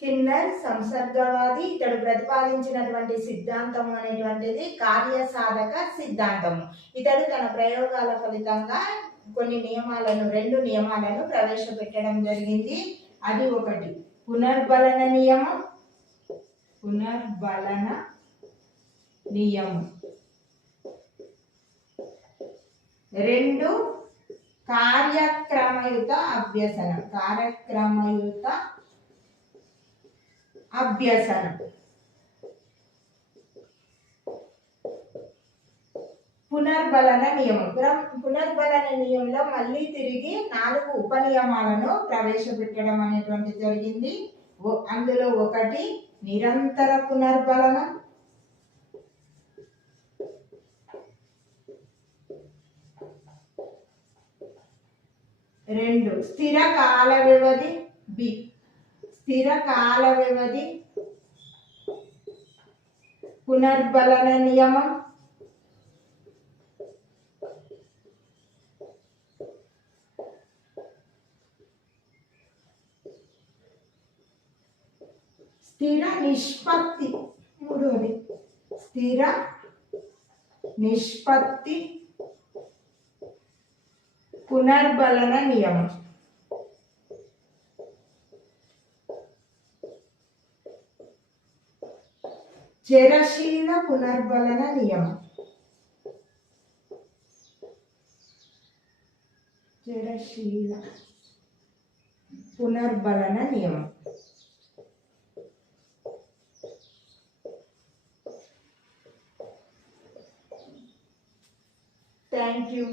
Skinner సంసర్గవాది. ఇతడు ప్రతిపాదించినటువంటి సిద్ధాంతం అనేటువంటిది కార్యసాధక సిద్ధాంతము. ఇతడు తన ప్రయోగాల ఫలితంగా రెండు నియమాలను ప్రవేశపెట్టడం జరిగింది. అది ఒకటి పునర్బలన నియమం, రెండు కార్యక్రమయుత అభ్యసనం. పునర్బలన నియమంలో మళ్ళీ తిరిగి 4 ఉపనియమాలను ప్రవేశపెట్టడం అనేటువంటి జరిగింది. అందులో ఒకటి నిరంతర పునర్బలనం, 2 స్థిర కాల వ్యవధి పునర్బలన నియమం, 3 స్థిర నిష్పత్తి పునర్బలన నియమం. చరశీల పునర్బలన నియమం. Thank you.